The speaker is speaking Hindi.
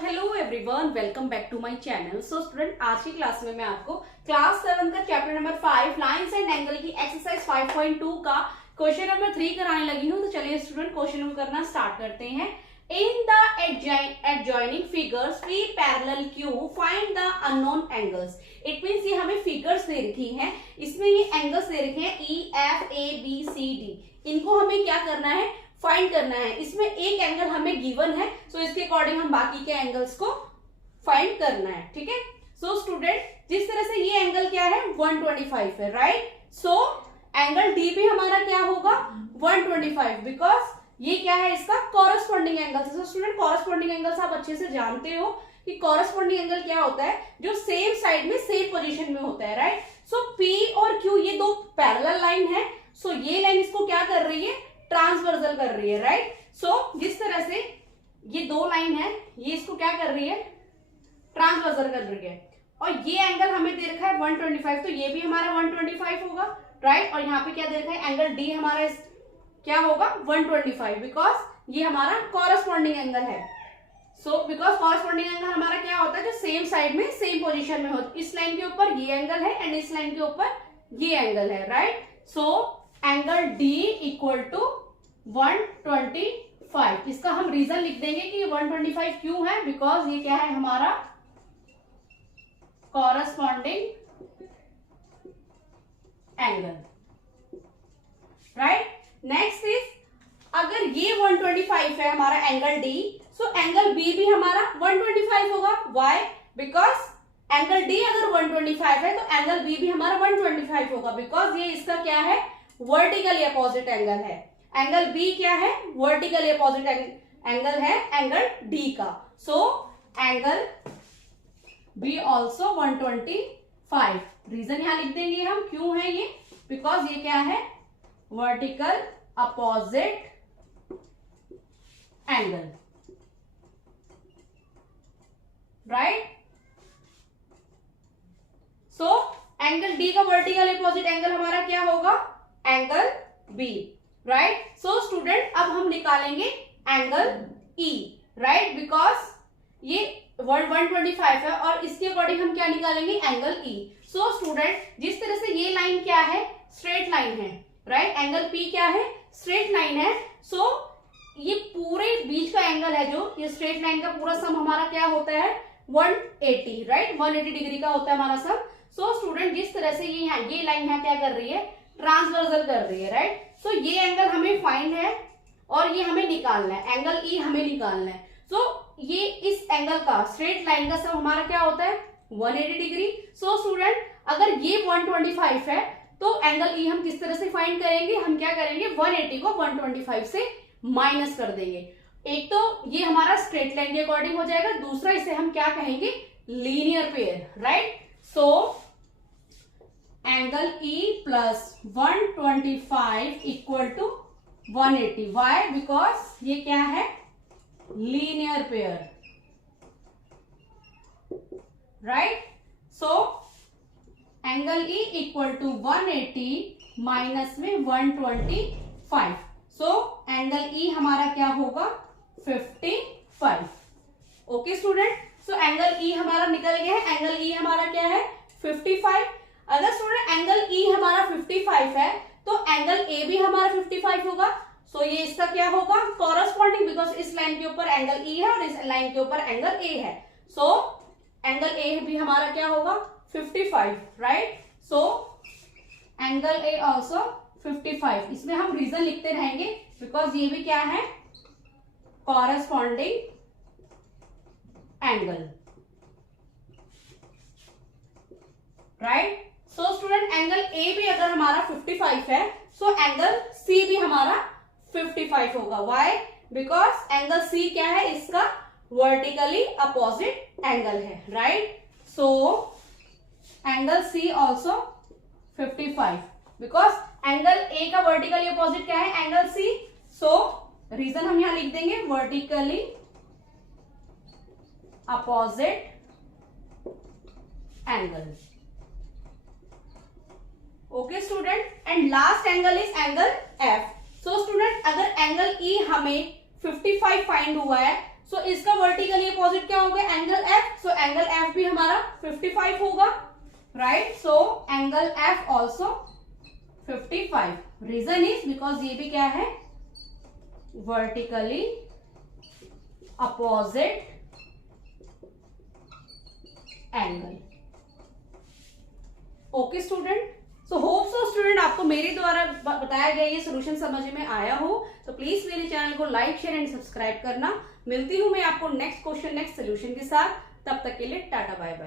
Hello everyone, welcome back to my channel. So student, आज की क्लास में मैं आपको क्लास 7 का chapter number 5 lines and angle की एक्सरसाइज 5.2 का क्वेश्चन नंबर 3 कराने लगी हूँ। तो चलिए स्टूडेंट, क्वेश्चन को करना स्टार्ट करते हैं। In the adjoining figures P parallel Q find the unknown angles। It means ये हमें फिगर्स दे रखी हैं, इसमें ये एंगल्स दे रखे हैं E F A B C D। इनको हमें क्या करना है, फाइंड करना है। इसमें एक एंगल हमें गिवन है, सो इसके अकॉर्डिंग हम बाकी के एंगल्स को फाइंड करना है। ठीक है। सो स्टूडेंट, जिस तरह से ये एंगल क्या है 125 है, राइट। सो एंगल डी भी हमारा क्या होगा 125, बिकॉज ये क्या है इसका corresponding angle. So student, corresponding angles आप अच्छे से जानते हो कि कॉरेस्पॉन्डिंग एंगल क्या होता है, जो सेम साइड में सेम पोजीशन में होता है, राइट। सो पी और क्यू ये दो पैरेलल लाइन है। सो ये लाइन इसको क्या कर रही है, ट्रांसवर्सल कर रही है, राइट। सो जिस तरह से ये दो लाइन है, ये इसको क्या कर रही है, ट्रांसवर्सल कर रही है। और ये एंगल हमें दे रखा है 125, तो ये भी हमारा 125 होगा, राइट। और यहाँ पे क्या दे रखा है, एंगल डी हमारा क्या होगा 125, बिकॉज ये हमारा कॉरेस्पॉन्डिंग एंगल है। सो बिकॉज कॉरेस्पॉन्डिंग एंगल हमारा क्या होता है, जो सेम साइड में सेम पोजीशन में होता है। इस लाइन के ऊपर ये एंगल है एंड इस लाइन के ऊपर ये एंगल है, right. So angle D equal to 125। इसका हम रीजन लिख देंगे कि 125 क्यों है, बिकॉज ये क्या है हमारा corresponding angle, right. Next is, अगर ये 125 है हमारा angle D, so angle B भी हमारा 125 होगा। व्हाई? बिकॉज एंगल डी अगर 125 है तो एंगल बी भी हमारा 125 होगा, बिकॉज ये इसका क्या है, वर्टिकली अपोजिट एंगल है। एंगल बी क्या है, वर्टिकली अपोजिट एंगल है एंगल डी का। So angle B also 125। Reason यहां लिख देंगे हम, क्यों है ये, बिकॉज ये क्या है vertical opposite angle, right. So angle D का वर्टिकल अपोजिट एंगल हमारा क्या होगा, angle B, right. So student, अब हम निकालेंगे एंगल ई, राइट, बिकॉज ये 125 है और इसके अकॉर्डिंग हम क्या निकालेंगे, एंगल ई। सो स्टूडेंट, जिस तरह से ये लाइन क्या है, स्ट्रेट लाइन है, राइट। एंगल पी क्या है, स्ट्रेट लाइन है। सो ये पूरे बीच का एंगल है, जो ये स्ट्रेट लाइन का पूरा सम हमारा क्या होता है 180, राइट। 180 डिग्री का होता है हमारा सम। सो स्टूडेंट, जिस तरह से ये लाइन है क्या कर रही है, ट्रांसवर्सल कर रही है, राइट। सो ये एंगल हमें फाइंड है और ये हमें निकालना है, एंगल ई हमें निकालना है। सो ये इस एंगल का स्ट्रेट लाइन का सम हमारा क्या होता है 180 डिग्री। सो स्टूडेंट, अगर ये 125 है तो एंगल ई हम किस तरह से फाइंड करेंगे, हम क्या करेंगे 180 को 125 से माइनस कर देंगे। एक तो ये हमारा स्ट्रेट लाइन के अकॉर्डिंग हो जाएगा, दूसरा इसे हम क्या कहेंगे, linear pair, right. So angle E plus 125 equal to 180। Why? Because ये क्या है linear pair, right. So angle E equal to 180 minus में 125। सो एंगल ई हमारा क्या होगा 55। Okay student, so angle E हमारा निकल गया है। एंगल ई हमारा क्या है 55। अगर स्टूडेंट एंगल ई हमारा 55 है तो एंगल ए भी हमारा 55 होगा। सो ये इसका क्या होगा कॉरेस्पॉन्डिंग, बिकॉज इस लाइन के ऊपर एंगल ई है और इस लाइन के ऊपर एंगल ए है। सो एंगल ए भी हमारा क्या होगा 55, right. So angle A also 55। इसमें हम रीजन लिखते रहेंगे, बिकॉज ये भी क्या है corresponding angle, right. So student, angle A भी अगर हमारा 55 है, सो एंगल सी भी हमारा 55 होगा। व्हाई? बिकॉज एंगल सी क्या है, इसका वर्टिकली अपोजिट एंगल है, right. So angle C also 55, because angle A का वर्टिकली अपोजिट क्या है एंगल सी। सो रीजन हम यहां लिख देंगे vertically opposite angle. Okay student, and last angle is angle F. So student, अगर एंगल ई हमें 55 फाइंड हुआ है, सो इसका वर्टिकली अपोजिट क्या होगा, angle F. So angle F भी हमारा 55 होगा, right. So angle F also 55। Reason is because ये भी क्या है, vertically opposite angle. Okay student, so hope so student आपको मेरे द्वारा बताया गया ये सोल्यूशन समझ में आया हो। तो प्लीज मेरे चैनल को लाइक शेयर एंड सब्सक्राइब करना। मिलती हूं मैं आपको नेक्स्ट क्वेश्चन नेक्स्ट सोल्यूशन के साथ। तब तक के लिए टाटा बाय बाय।